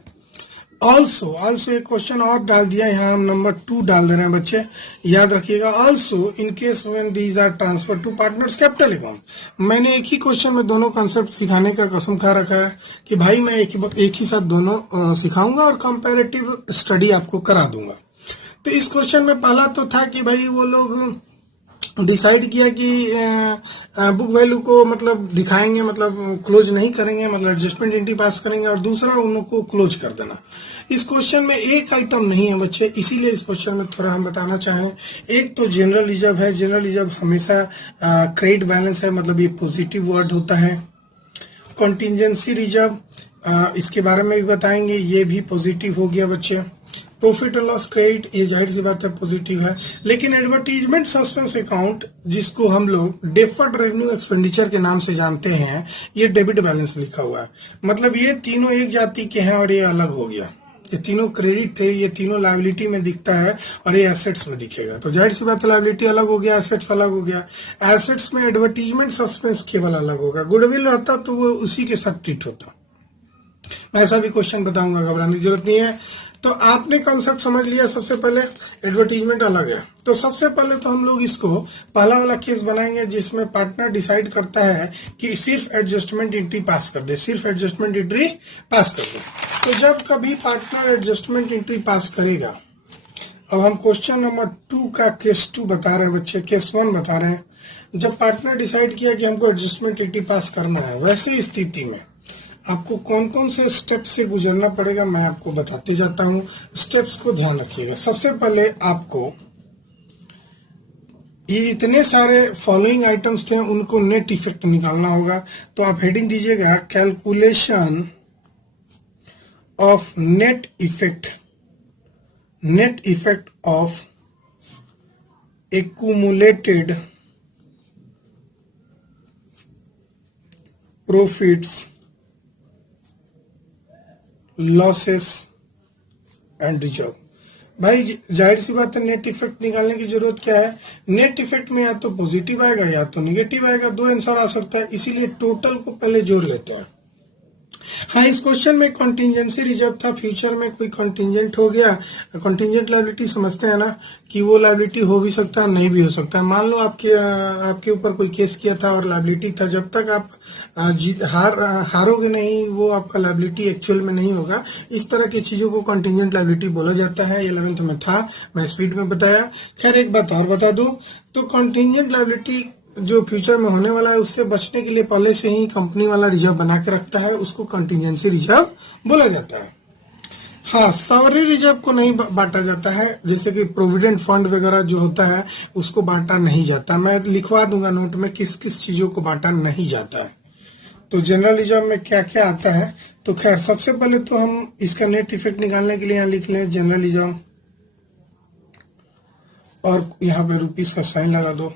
ऑल्सो एक क्वेश्चन और डाल दिया, यहाँ हम नंबर 2 डाल दे रहे हैं बच्चे, याद रखिएगा। Also in case when these are transfer to partners capital account. मैंने एक ही क्वेश्चन में दोनों कॉन्सेप्ट सिखाने का कसम खा रखा है कि भाई मैं एक ही साथ दोनों सिखाऊंगा और कंपैरेटिव स्टडी आपको करा दूंगा। तो इस क्वेश्चन में पहला तो था कि भाई वो लोग डिसाइड किया कि बुक वैल्यू को मतलब दिखाएंगे, मतलब क्लोज नहीं करेंगे, मतलब एडजस्टमेंट एंट्री पास करेंगे, और दूसरा उनको क्लोज कर देना। इस क्वेश्चन में एक आइटम नहीं है बच्चे, इसीलिए इस क्वेश्चन में थोड़ा हम बताना चाहें। एक तो जनरल रिजर्व है, जनरल रिजर्व हमेशा क्रेडिट बैलेंस है, मतलब ये पॉजिटिव वर्ड होता है। कॉन्टिजेंसी रिजर्व इसके बारे में भी बताएंगे, ये भी पॉजिटिव हो गया बच्चे। प्रॉफिट एंड लॉस क्रेडिट, ये जाहिर सी बात है पॉजिटिव है। लेकिन एडवर्टीजमेंट सस्पेंस अकाउंट, जिसको हम लोग डेफर्ड रेवेन्यू एक्सपेंडिचर के नाम से जानते हैं, ये डेबिट बैलेंस लिखा हुआ है। मतलब ये तीनों एक जाति के हैं और ये अलग हो गया। ये तीनों क्रेडिट थे, ये तीनों लायबिलिटी में दिखता है और ये एसेट्स में दिखेगा। तो जाहिर सी बात है लायबिलिटी अलग हो गया, एसेट्स अलग हो गया। एसेट्स में एडवर्टीजमेंट सस्पेंस केवल अलग होगा। गुडविल रहता तो वो उसी के साथ ट्रीट होता। मैं ऐसा भी क्वेश्चन बताऊंगा, घबराने की जरूरत नहीं है। तो आपने कॉन्सेप्ट समझ लिया। सबसे पहले एडवर्टीजमेंट अलग है, तो सबसे पहले तो हम लोग इसको पहला वाला केस बनाएंगे जिसमें पार्टनर डिसाइड करता है कि सिर्फ एडजस्टमेंट एंट्री पास कर दे, सिर्फ एडजस्टमेंट एंट्री पास कर दे। तो जब कभी पार्टनर एडजस्टमेंट एंट्री पास करेगा, अब हम क्वेश्चन नंबर 2 का केस 2 बता रहे हैं बच्चे, केस 1 बता रहे हैं। जब पार्टनर डिसाइड किया कि हमको एडजस्टमेंट एंट्री पास करना है, वैसे स्थिति में आपको कौन कौन से स्टेप से गुजरना पड़ेगा मैं आपको बताते जाता हूं। स्टेप्स को ध्यान रखिएगा। सबसे पहले आपको ये इतने सारे फॉलोइंग आइटम्स थे, उनको नेट इफेक्ट निकालना होगा। तो आप हेडिंग दीजिएगा calculation of net effect of accumulated profits, losses and reserve. भाई जाहिर सी बात है नेट इफेक्ट निकालने की जरूरत क्या है। नेट इफेक्ट में या तो पॉजिटिव आएगा या तो निगेटिव आएगा, दो आंसर आ सकता है, इसीलिए टोटल को पहले जोड़ लेते हैं। हाँ, इस क्वेश्चन में कॉन्टिजेंसी रिजर्व था, फ्यूचर में कोई कॉन्टिजेंट हो गया। कॉन्टिजेंट लायबिलिटी समझते हैं ना कि वो लायबिलिटी हो भी सकता है नहीं भी हो सकता है। मान लो आपके ऊपर कोई केस किया था और लायबिलिटी था, जब तक आप हारोगे नहीं वो आपका लायबिलिटी एक्चुअल में नहीं होगा। इस तरह की चीजों को कॉन्टिजेंट लायबिलिटी बोला जाता है। 11th में था, मैं स्पीड में बताया। खैर एक बात और बता दूं, तो कॉन्टिजेंट लायबिलिटी जो फ्यूचर में होने वाला है उससे बचने के लिए पहले से ही कंपनी वाला रिजर्व बना के रखता है, उसको कंटिजेंसी रिजर्व बोला जाता है। हाँ, सॉवरेन रिजर्व को नहीं बांटा जाता है, जैसे कि प्रोविडेंट फंड वगैरह जो होता है उसको बांटा नहीं जाता। मैं लिखवा दूंगा नोट में किस किस चीजों को बांटा नहीं जाता है। तो जनरल रिजर्व में क्या क्या आता है। तो खैर सबसे पहले तो हम इसका नेट इफेक्ट निकालने के लिए यहाँ लिख लें जनरल रिजर्व, और यहाँ पे रुपीस का साइन लगा दो।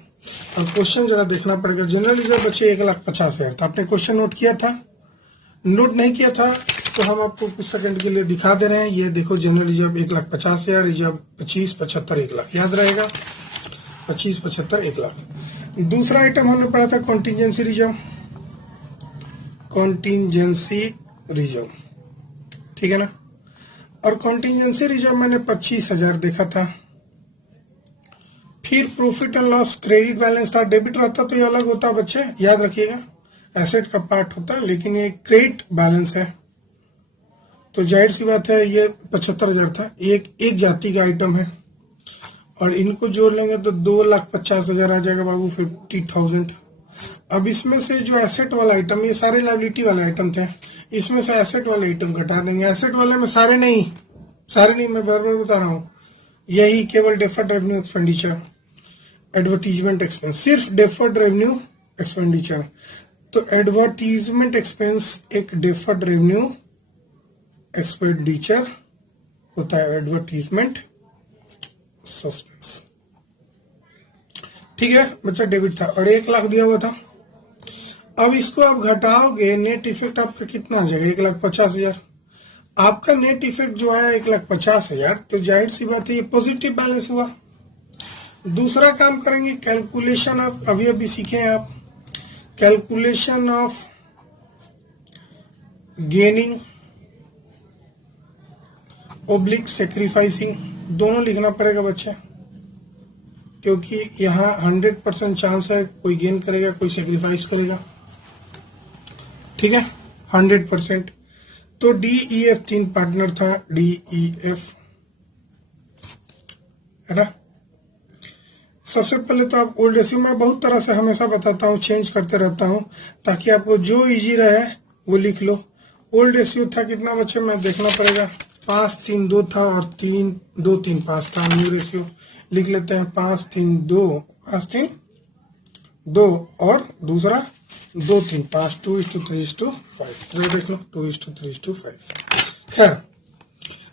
और क्वेश्चन जरा देखना पड़ेगा। जनरल रिजर्व बच्चे 1,50,000 था। आपने क्वेश्चन नोट किया था? नोट नहीं किया था तो हम आपको कुछ सेकंड के लिए दिखा दे रहे हैं। ये देखो जनरल रिजर्व 1,50,000, रिजर्व 25, 75, 1 लाख। याद रहेगा 25, 75, 1 लाख। दूसरा आइटम हमने पढ़ा था कॉन्टिजेंसी रिजर्व, कॉन्टिजेंसी रिजर्व, ठीक है ना। और कॉन्टिजेंसी रिजर्व मैंने 25,000 देखा था। फिर profit and loss credit balance था। डेबिट रहता तो ये अलग होता बच्चे, याद रखिएगा, एसेट का पार्ट होता है, लेकिन ये क्रेडिट बैलेंस है तो जाहिर सी बात है ये 75,000 था। एक जाति का आइटम है और इनको जोड़ लेंगे तो 2,50,000 आ जाएगा बाबू, 50,000। अब इसमें से जो एसेट वाला आइटम, ये सारे लायबिलिटी वाले आइटम थे, इसमें से एसेट वाले आइटम घटा देंगे। एसेट वाले में सारे नहीं मैं बार बार बता रहा हूं, यही केवल deferred revenue expenditure, advertisement expense, सिर्फ डेफर्ड रेवेन्यू एक्सपेंडिचर। तो एडवर्टीजमेंट एक्सपेंस एक डेफर्ड रेवेन्यू एक्सपेंडिचर होता है, एडवर्टीजमेंट सस्पेंस, ठीक है बच्चा। डेबिट था और 1 लाख दिया हुआ था। अब इसको आप घटाओगे, नेट इफेक्ट आपका कितना आ जाएगा? 1,50,000। आपका नेट इफेक्ट जो है 1,50,000, तो जाहिर सी बात है ये पॉजिटिव बैलेंस हुआ। दूसरा काम करेंगे कैलकुलेशन ऑफ, अभी सीखे आप, calculation of gaining oblique sacrificing, दोनों लिखना पड़ेगा बच्चे, क्योंकि यहाँ 100% चांस है कोई गेन करेगा कोई सेक्रीफाइस करेगा, ठीक है, 100%। तो DEF 3 पार्टनर था, DEF, है ना। सबसे पहले तो आप ओल्ड रेशियो में बहुत तरह से हमेशा बताता हूँ, चेंज करते रहता हूँ ताकि आपको जो इजी रहे वो लिख लो। ओल्ड रेशियो था कितना बच्चे, मैं देखना पड़ेगा, 5 3 2 था और 3 2 3 5 था। न्यू रेशियो लिख लेते हैं 5 3 2 5 3 2 और दूसरा 2 3 5, 2:3:5। ये देख लो 2:3:5। खैर,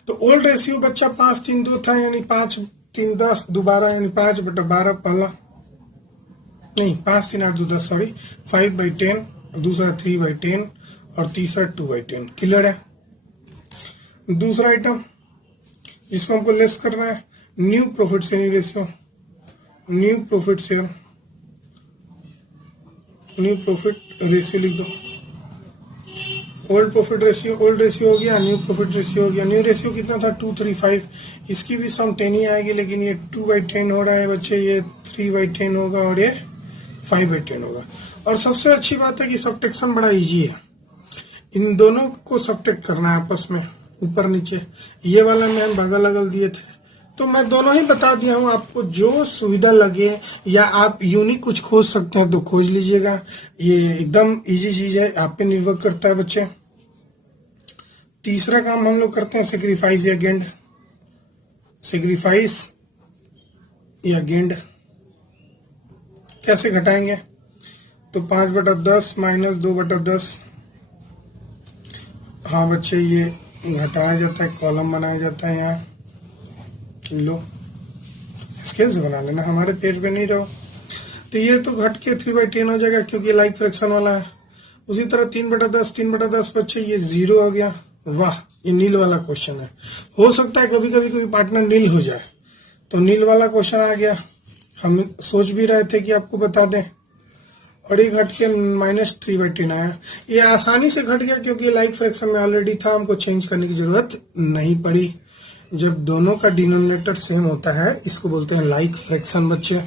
तो ओल्ड रेशियो बच्चा 5 3 2 था, यानी 5 3 10 दोबारा, यानी 5/12 पहला, नहीं 5 3 8 2 10, सॉरी, 5/10, दूसरा 3/10 और तीसरा 2/10। क्लियर है। दूसरा आइटम जिसको हमको लेस करना है, new profit sharing ratio, new profit share, new profit ratio लिख दो। Old profit ratio, old ratio हो गया, न्यू प्रॉफिट रेशियो हो गया। न्यू रेशियो कितना था, 2:3:5, इसकी भी सम 10 ही आएगी, लेकिन ये 2/10 हो रहा है बच्चे, ये 3/10 होगा और ये 5/10 होगा। और सबसे अच्छी बात है कि सब्ट्रैक्शन बड़ा इजी है, इन दोनों को सब्ट्रैक्ट करना है आपस में, ऊपर नीचे। ये वाला मैंने बगल अगल दिए थे, तो मैं दोनों ही बता दिया हूँ, आपको जो सुविधा लगे, या आप यूनिक कुछ खोज सकते हैं तो खोज लीजिएगा। ये एकदम इजी चीज है, आप पे निर्भर करता है बच्चे। तीसरा काम हम लोग करते हैं सेक्रीफाइस या गेंड, सेक्रीफाइस या गेंड कैसे घटाएंगे, तो 5/10 माइनस 2/10। हाँ बच्चे, ये घटाया जाता है, कॉलम बनाया जाता है, यहाँ लो स्केल से बना लेना, हमारे पेज पे नहीं रहो। तो ये तो घट के 3/10 हो जाएगा, क्योंकि लाइक फ्रैक्शन वाला है। उसी तरह 3/10 बच्चे ये 0 हो गया। वाह, ये नील वाला क्वेश्चन है। हो सकता है कभी कभी कोई पार्टनर नील हो जाए, तो नील वाला क्वेश्चन आ गया, हम सोच भी रहे थे कि आपको बता दें। और ये घट के -3/10 आया। ये आसानी से घट गया क्योंकि लाइक फ्रैक्शन में ऑलरेडी था, हमको चेंज करने की जरूरत नहीं पड़ी। जब दोनों का डिनोमिनेटर सेम होता है, इसको बोलते हैं लाइक फ्रैक्शन बच्चे।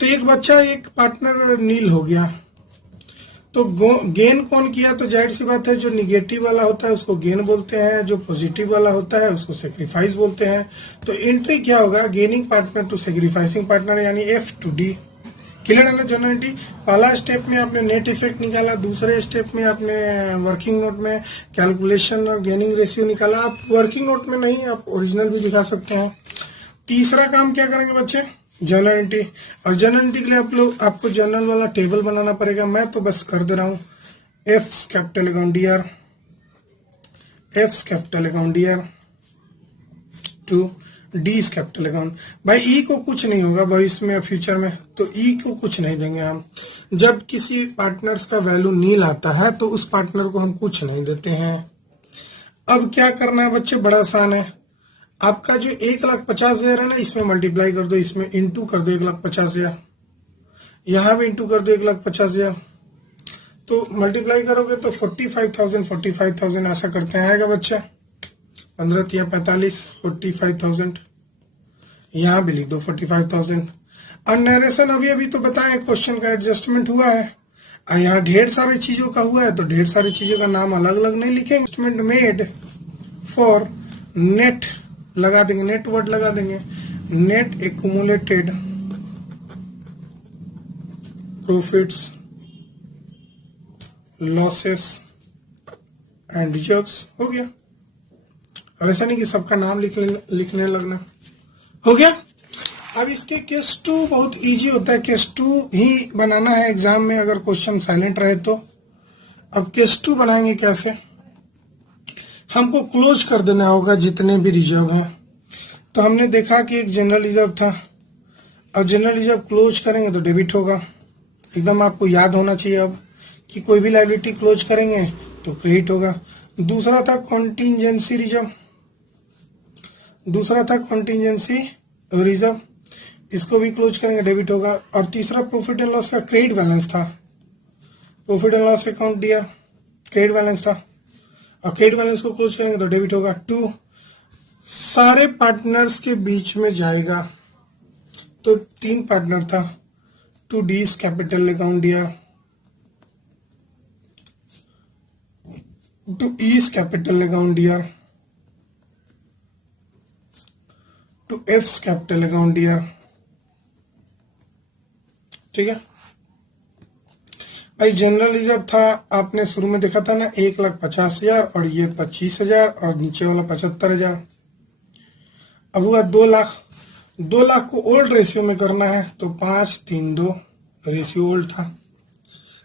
तो एक बच्चा, एक पार्टनर नील हो गया, तो गेन कौन किया, तो जाहिर सी बात है जो निगेटिव वाला होता है उसको गेन बोलते हैं, जो पॉजिटिव वाला होता है उसको सेक्रीफाइस बोलते हैं। तो एंट्री क्या होगा, gaining partner to sacrificing partner, यानी F to D। क्लियर है ना जनरलिटी। पहला स्टेप में आपने नेट इफेक्ट निकाला, दूसरे स्टेप में आपने वर्किंग नोट में कैलकुलेशन और गेनिंग रेशियो निकाला। आप वर्किंग नोट में नहीं, आप ओरिजिनल भी दिखा सकते हैं। तीसरा काम क्या करेंगे बच्चे, जनरलिटी। और जनरलिटी के लिए आपको जनरल वाला टेबल बनाना पड़ेगा, मैं तो बस कर दे रहा हूं। F capital account DR, F capital account DR to D capital account. भाई E को कुछ नहीं होगा भविष्य में, फ्यूचर में, तो E को कुछ नहीं देंगे हम। जब किसी पार्टनर्स का वैल्यू नील आता है तो उस पार्टनर को हम कुछ नहीं देते हैं। अब क्या करना है बच्चे, बड़ा आसान है। आपका जो 1,50,000 है ना, इसमें मल्टीप्लाई कर दो, इसमें इंटू कर दो 1,50,000, यहां भी इंटू कर दो 1,50,000। तो मल्टीप्लाई करोगे तो 45,000 ऐसा करते हैं आएगा बच्चा। 15 या 45, 45,000। यहां भी लिख दो 45,000। और नरेशन अभी तो बताएं, क्वेश्चन का एडजस्टमेंट हुआ है, और यहाँ ढेर सारी चीजों का हुआ है, तो ढेर सारी चीजों का नाम अलग अलग नहीं लिखेंगे। एडजस्टमेंट मेड फॉर नेट लगा देंगे, नेट वर्ड लगा देंगे, net accumulated profits, losses and reserves. हो गया। अब ऐसा नहीं कि सबका नाम लिखने लगना, हो गया। अब इसके केस 2 बहुत इजी होता है, केस 2 ही बनाना है एग्जाम में अगर क्वेश्चन साइलेंट रहे तो। अब केस 2 बनाएंगे कैसे, हमको क्लोज कर देना होगा जितने भी रिजर्व हैं। तो हमने देखा कि एक जनरल रिजर्व था, अब जनरल रिजर्व क्लोज करेंगे तो डेबिट होगा। एकदम आपको याद होना चाहिए अब कि कोई भी लायबिलिटी क्लोज करेंगे तो क्रेडिट होगा। दूसरा था कॉन्टिजेंसी रिजर्व, दूसरा था कॉन्टिजेंसी रिजर्व, इसको भी क्लोज करेंगे डेबिट होगा। और तीसरा प्रॉफिट एंड लॉस का क्रेडिट बैलेंस था, profit and loss account DR credit balance था, और क्रेडिट बैलेंस को क्लोज करेंगे तो डेबिट होगा। 2 सारे पार्टनर्स के बीच में जाएगा। तो 3 पार्टनर था, to D's capital account dear, to E's capital account dear, to F's capital account dear. ठीक है भाई, जनरल रिजर्व था, आपने शुरू में देखा था ना, 1,50,000 और ये 25,000 और नीचे वाला 75,000। अब हुआ 2 लाख। 2 लाख को ओल्ड रेशियो में करना है तो 5-3-2 रेशियो ओल्ड था।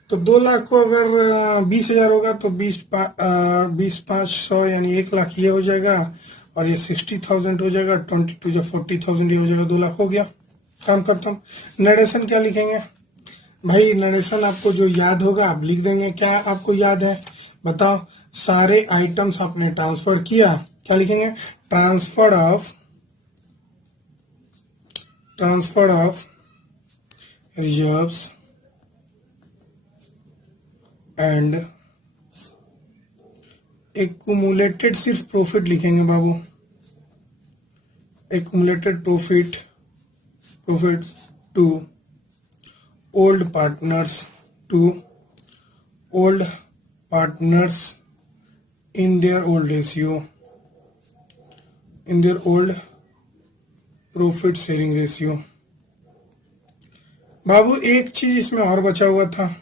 तो 2 लाख को अगर 20,000 होगा तो 20,500 यानी 1 लाख ये हो जाएगा और ये 60,000 हो जाएगा। 22 या 40,000 ये हो जाएगा। 2 लाख हो गया, काम खत्म। नरेशन क्या लिखेंगे भाई? नरेशन आपको जो याद होगा आप लिख देंगे। क्या आपको याद है बताओ? सारे आइटम्स आपने ट्रांसफर किया, क्या लिखेंगे? Transfer of reserves and accumulated, सिर्फ प्रॉफिट लिखेंगे बाबू। Accumulated profits to old partners in their old ratio, in their old profit sharing ratio। बाबू एक चीज इसमें और बचा हुआ था,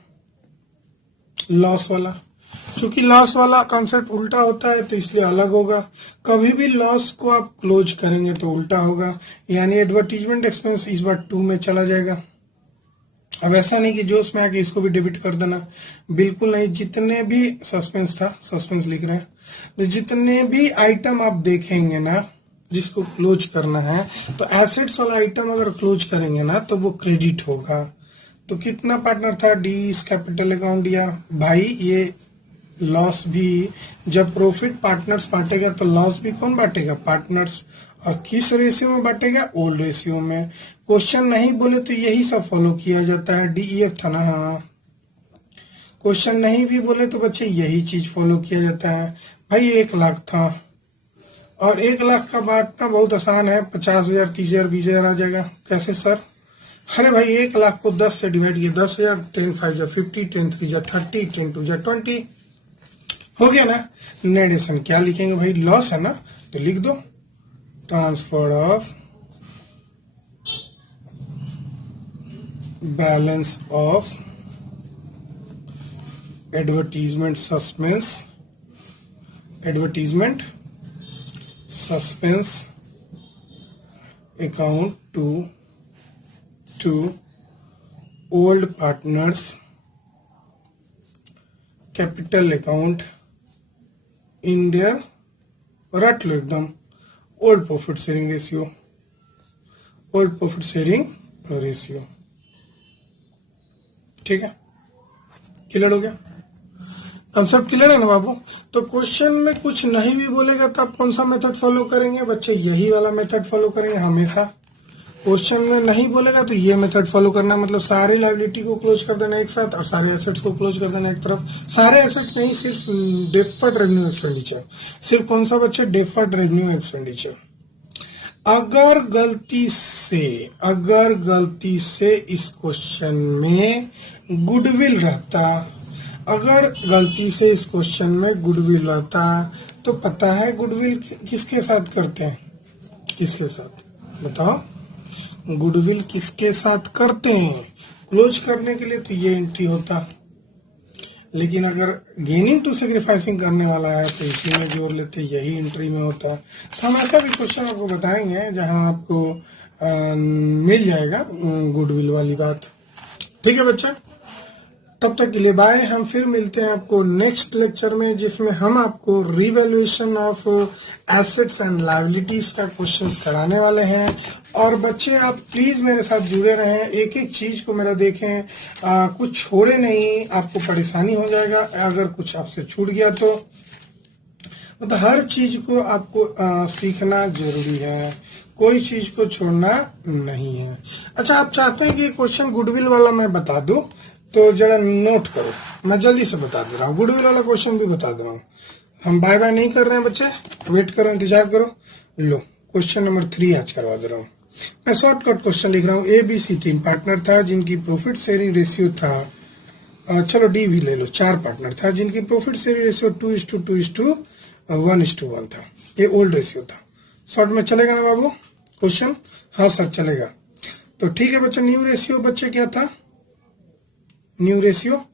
लॉस वाला। चूंकि लॉस वाला कॉन्सेप्ट उल्टा होता है तो इसलिए अलग होगा। कभी भी लॉस को आप क्लोज करेंगे तो उल्टा होगा, यानी एडवर्टीजमेंट एक्सपेंस इस बार 2 में चला जाएगा। अब ऐसा नहीं कि जोश में आके इसको भी डेबिट कर देना, बिल्कुल नहीं। जितने भी सस्पेंस था, सस्पेंस लिख रहे हैं, तो जितने भी आइटम आप देखेंगे ना जिसको क्लोज करना है, तो एसेट्स वाला आइटम अगर क्लोज करेंगे ना तो वो क्रेडिट होगा। तो कितना पार्टनर था? D's capital account dear. भाई ये लॉस भी जब प्रॉफिट पार्टनर्स बांटेगा तो लॉस भी कौन बांटेगा? पार्टनर्स। और किस रेशियो में बांटेगा? ओल्ड रेशियो में। क्वेश्चन नहीं बोले तो यही सब फॉलो किया जाता है। DEF था ना? हाँ, क्वेश्चन नहीं भी बोले तो बच्चे यही चीज फॉलो किया जाता है। भाई 1 लाख था और 1 लाख का बांटना बहुत आसान है। 50,000, 30,000, 20,000 आ जाएगा। कैसे सर? अरे भाई 1 लाख को 10 से डिवाइड किया, 10,000, 10×5 = 50, 10×3 = 30, 10×2 = 20 हो गया ना। नेडेशन क्या लिखेंगे भाई? लॉस है ना, तो लिख दो transfer of balance of advertisement suspense account to old partners capital account in their, रट लो एकदम, ओल्ड प्रॉफिट शेयरिंग रेशियो। ठीक है, क्लियर हो गया? कंसेप्ट क्लियर है ना बाबू? तो क्वेश्चन में कुछ नहीं भी बोलेगा तो आप कौन सा मेथड फॉलो करेंगे बच्चे? यही वाला मेथड फॉलो करेंगे हमेशा। क्वेश्चन में नहीं बोलेगा तो ये मेथड फॉलो करना, मतलब सारी लायबिलिटी को क्लोज कर देना एक साथ और सारे एसेट्स को क्लोज कर देना एक तरफ। सारे एसेट नहीं, सिर्फ डेफर्ड रेवेन्यू एक्सपेंडिचर। सिर्फ कौन सा बच्चे? Deferred revenue expenditure. अगर गलती से इस क्वेश्चन में गुडविल रहता, अगर गलती से इस क्वेश्चन में गुडविल रहता तो पता है गुडविल किसके साथ करते हैं? किसके साथ बताओ? गुडविल किसके साथ करते हैं? क्लोज करने के लिए तो ये एंट्री होता, लेकिन अगर गेनिंग टू सेक्रीफाइसिंग करने वाला है तो इसी में जोड़ लेते, यही एंट्री में होता। तो हम ऐसा भी क्वेश्चन आपको बताएंगे जहां आपको मिल जाएगा गुडविल वाली बात। ठीक है बच्चा, तब तक के लिए बाय। हम फिर मिलते हैं आपको नेक्स्ट लेक्चर में, जिसमें हम आपको revaluation of assets and liabilities का क्वेश्चंस कराने वाले हैं। और बच्चे आप प्लीज मेरे साथ जुड़े रहें, एक एक चीज को मेरा देखें, कुछ छोड़े नहीं, आपको परेशानी हो जाएगा अगर कुछ आपसे छूट गया तो। मतलब हर चीज को आपको सीखना जरूरी है, कोई चीज को छोड़ना नहीं है। अच्छा, आप चाहते हैं कि क्वेश्चन गुडविल वाला मैं बता दूं तो जरा नोट करो, मैं जल्दी से बता दे रहा हूँ। गुडविल वाला क्वेश्चन भी बता दे रहा हूँ। हम बाय बाय नहीं कर रहे हैं बच्चे, वेट करो, इंतजार करो। लो क्वेश्चन नंबर 3 आज करवा दे रहा हूँ। मैं शॉर्टकट क्वेश्चन लिख रहा हूँ। ए बी सी 3 पार्टनर था जिनकी प्रॉफिट शेयरिंग रेशियो था, चलो डी भी ले लो, 4 पार्टनर था जिनकी प्रॉफिट शेयरिंग रेशियो 2:1:1 था। ये ओल्ड रेशियो था। शॉर्ट में चलेगा ना बाबू क्वेश्चन? हाँ सर चलेगा। तो ठीक है बच्चा, न्यू रेशियो बच्चे क्या था? न्यू रेशियो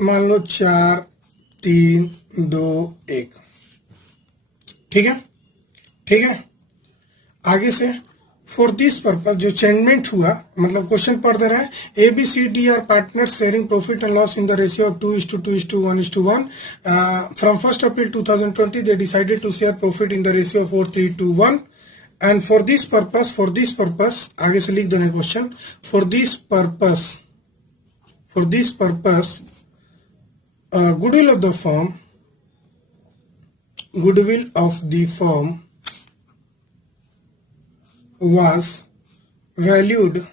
मान लो 4 3 2 1। ठीक है, ठीक है। आगे से फॉर दिस पर्पज जो चेंजमेंट हुआ, मतलब क्वेश्चन पढ़ दे रहे हैं। A B C D are partner sharing profit and loss in the ratio of 2:2:1:1। From 1 April 2020 they decided to share profit in the ratio of 4:3:1। And for this purpose आगे से लिख देना question. For this purpose goodwill of the firm was valued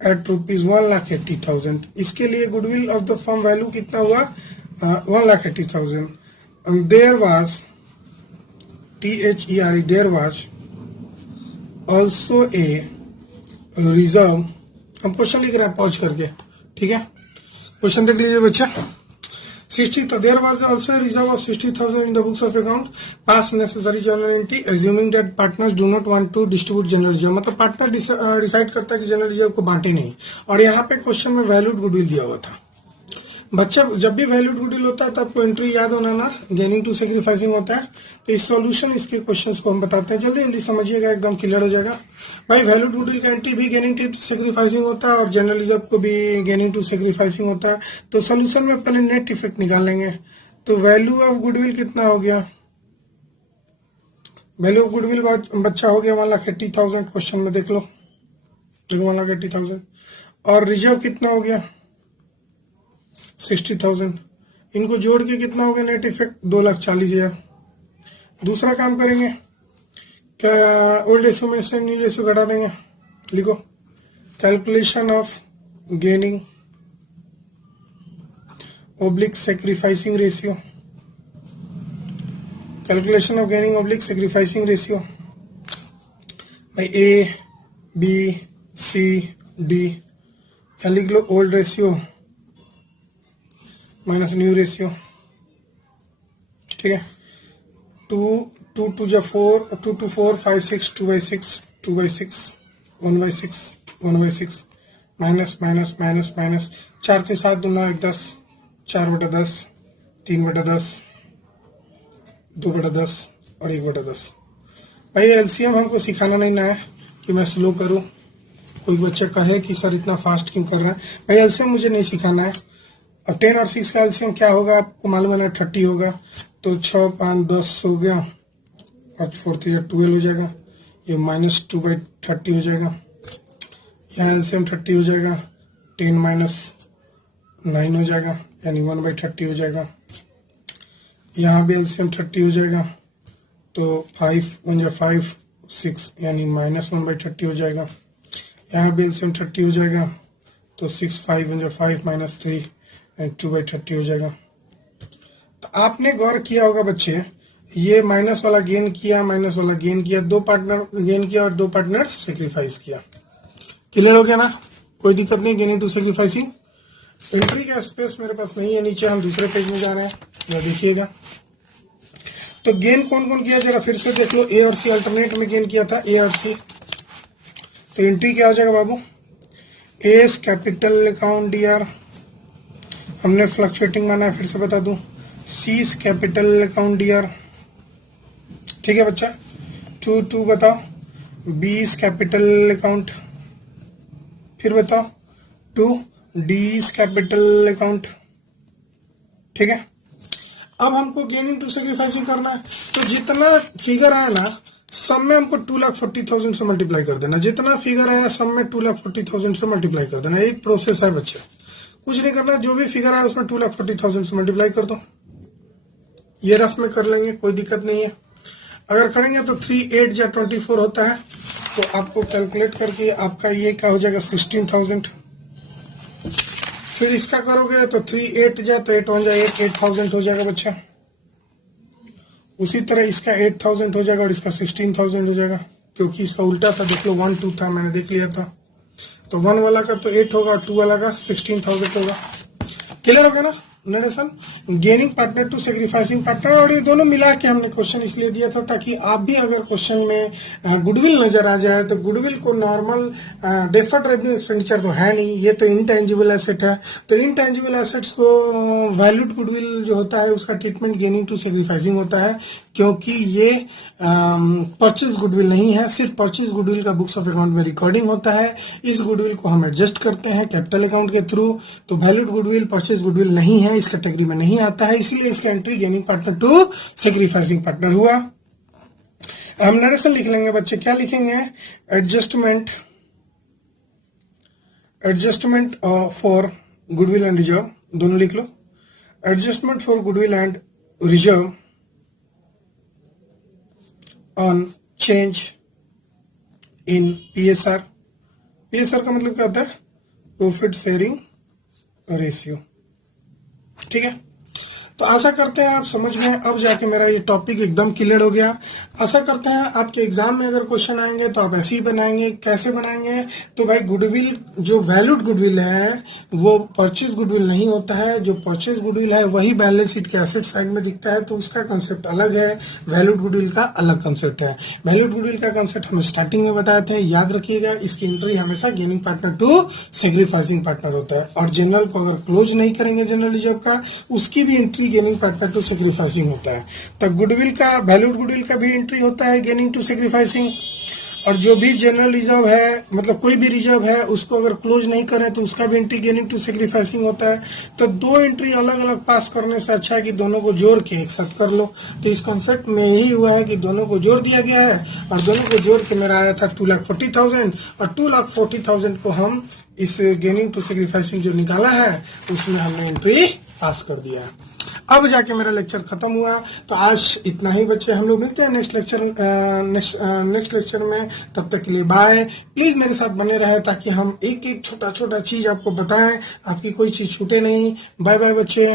at rupees 1,80,000। इसके लिए goodwill of the firm value कितना हुआ? 1,80,000। There was THERE there was also a reserve. हम question लिख रहे हैं पॉज करके, ठीक है? क्वेश्चन देख लीजिए बच्चा। 60, there was also a reserve of 60,000 in the books of account, pass necessary journal entry, assuming that partners do not want to distribute general reserve। मतलब पार्टनर डिसाइड करता है कि जनरल रिजर्व को बांटे नहीं। और यहाँ पे क्वेश्चन में वैल्यूड गुडविल दिया हुआ था। बच्चा जब भी वैल्यूड गुडविल होता है तो आपको एंट्री याद होना ना, गेनिंग टू सेक्रीफाइसिंग होता है। तो इस सॉल्यूशन इसके क्वेश्चंस को हम बताते हैं, जल्दी जल्दी समझिएगा, एकदम क्लियर हो जाएगा। भाई वैल्यूड गुडविल का एंट्री भी गेनिंग टू सेक्रीफाइसिंग होता है और जनरल रिजर्व को भी गेनिंग टू सेक्रीफाइसिंग होता है। तो सोल्यूशन में पहले नेट इफेक्ट निकाल लेंगे। तो वैल्यू ऑफ गुडविल कितना हो गया? वैल्यू ऑफ गुडविल बच्चा हो गया 1,80,000। क्वेश्चन में देख लो, 1,80,000। और रिजर्व कितना हो गया? 60,000। इनको जोड़ के कितना हो गया नेट इफेक्ट? 2,40,000। दूसरा काम करेंगे क्या? ओल्ड रेशियो में से न्यू रेशियो घटा देंगे। लिखो calculation of gaining oblique sacrificing ratio. Calculation of gaining oblique sacrificing ratio भाई ए बी सी डी। या लिख लो old ratio minus new ratio, ठीक है? 2 2 जा 4, 2 2 4 5 6 2/6 2/6 1/6 1/6 माइनस माइनस माइनस माइनस 4 3 7 2 9 1 10 4/10 3/10 2/10 और 1/10। भाई एलसीएम हमको सिखाना नहीं ना है कि मैं स्लो करूं। कोई बच्चा कहे कि सर इतना फास्ट क्यों कर रहा है? भाई एलसीएम मुझे नहीं सिखाना है। अब 10 और 6 का एलसीएम क्या होगा आपको मालूम है ना? 30 होगा। तो 6 5 10 हो गया और 4 3 12 हो जाएगा। ये -2/30 हो जाएगा। यहाँ एलसीएम 30 हो जाएगा। 10 - 9 हो जाएगा यानी 1/30 हो जाएगा। यहाँ भी एलसीएम 30 हो जाएगा तो 5 1 जा 5 6 यानी -1/30 हो जाएगा। यहाँ भी एलसीएम 30 हो जाएगा तो 6 5 1 जा 5 -3 2/30 हो जाएगा। तो आपने गौर किया होगा बच्चे, ये माइनस वाला गेन किया, माइनस वाला गेन किया, 2 पार्टनर गेन किया और 2 पार्टनर सेक्रीफाइस किया। क्लियर हो गया ना? कोई दिक्कत नहीं गेनिंग टू सेक्रीफाइसिंग। एंट्री का स्पेस मेरे पास नहीं है नीचे, हम दूसरे पेज में जा रहे हैं, या देखिएगा। तो गेन कौन कौन किया जरा फिर से देख लो। ए और सी अल्टरनेट में गेन किया था, ए और सी। तो एंट्री क्या हो जाएगा बाबू? एस कैपिटल अकाउंट डीआर हमने फ्लक्चुएटिंग माना है, फिर से बता दूं। सीज कैपिटल अकाउंट डीआर, ठीक है बच्चा? 2 2 बताओ। बीस कैपिटल अकाउंट, फिर बताओ 2 डीज कैपिटल अकाउंट, ठीक है? अब हमको गेनिंग टू सेक्रीफाइसिंग करना है। तो जितना फिगर आया ना सब में हमको 2,40,000 से मल्टीप्लाई कर देना। जितना फिगर आया सब में 2,40,000 से मल्टीप्लाई कर देना। एक प्रोसेस है बच्चे, कुछ नहीं करना। जो भी फिगर आया उसमें 2,40,000 से मल्टीप्लाई कर दो। ये रफ में कर लेंगे, कोई दिक्कत नहीं है। अगर करेंगे तो 3 8 या 24 होता है। तो आपको कैलकुलेट करके आपका ये क्या हो जाएगा? 16,000। फिर इसका करोगे तो 3 8 जाए तो 8 1 जाए 8,000 हो जाएगा बच्चा। उसी तरह इसका 8,000 हो जाएगा और इसका 16,000 हो जाएगा, क्योंकि इसका उल्टा था। देख लो 1 2 था, मैंने देख लिया था। तो 1 वाला का तो 8 होगा और 2 वाला का 16,000 होगा। क्लियर हो गया ना narration? Gaining partner to sacrificing partner. और ये दोनों मिला के हमने क्वेश्चन इसलिए दिया था ताकि आप भी अगर क्वेश्चन में गुडविल नजर आ जाए तो गुडविल को नॉर्मल डेफर्ड रेवेन्यू एक्सपेंडिचर तो है नहीं, ये तो इनटेंजिबल एसेट है। तो इनटेंजिबल एसेट्स को वैल्यूड गुडविल जो होता है उसका ट्रीटमेंट गेनिंग टू सेक्रीफाइसिंग होता है, क्योंकि ये परचेज गुडविल नहीं है। सिर्फ परचेज गुडविल का बुक्स ऑफ अकाउंट में रिकॉर्डिंग होता है। इस गुडविल को हम एडजस्ट करते हैं कैपिटल अकाउंट के थ्रू। तो वैल्यूड गुडविल परचेज गुडविल नहीं है, इस कैटेगरी में नहीं आता है, इसलिए इसका entry gaining partner to sacrificing partner हुआ। हम नरेशन लिख लेंगे बच्चे। क्या लिखेंगे? Adjustment for goodwill and reserve, दोनों लिख लो। Adjustment for goodwill and reserve on change in PSR. PSR का मतलब क्या होता है? Profit sharing ratio. ठीक है, तो आशा करते हैं आप समझ गए। अब जाके मेरा ये टॉपिक एकदम क्लियर हो गया। आशा करते हैं आपके एग्जाम में अगर क्वेश्चन आएंगे तो आप ऐसे ही बनाएंगे। कैसे बनाएंगे? तो भाई गुडविल जो वैल्यूड गुडविल है वो परचेज गुडविल नहीं होता है। जो परचेज गुडविल है वही बैलेंस शीट के एसेट साइड में दिखता है, तो उसका कंसेप्ट अलग है। वैल्यूड गुडविल का अलग कंसेप्ट है। वैल्यूड गुडविल का कंसेप्ट हम स्टार्टिंग में बताए थे, याद रखिएगा। इसकी एंट्री हमेशा gaining partner to sacrificing partner होता है। और जनरल को अगर क्लोज नहीं करेंगे जनरल रिजर्व का, उसकी भी entry gaining partner to sacrificing होता है। तब गुडविल का, वैल्यूड गुडविल का भी एंट्री होता है गेनिंग टू सेक्रीफाइसिंग। और जो भी जनरल रिजर्व है, मतलब कोई भी रिजर्व है, उसको अगर क्लोज नहीं करें तो उसका भी एंट्री गेनिंग टू सेक्रीफाइसिंग होता है। तो दो एंट्री अलग अलग पास करने से अच्छा है कि दोनों को जोड़ के एक साथ कर लो। तो इस कॉन्सेप्ट में यही हुआ है कि दोनों को जोड़ दिया गया है, और दोनों को जोड़ के मेरा आया था 2,40,000, और 2,40,000 को हम इस गेनिंग टू सेक्रीफाइसिंग जो निकाला है उसमें हमने एंट्री पास कर दिया है। अब जाके मेरा लेक्चर खत्म हुआ। तो आज इतना ही बच्चे, हम लोग मिलते हैं नेक्स्ट लेक्चर में। तब तक के लिए बाय। प्लीज मेरे साथ बने रहे ताकि हम एक एक छोटा छोटा चीज आपको बताएं, आपकी कोई चीज छूटे नहीं। बाय बाय बच्चे।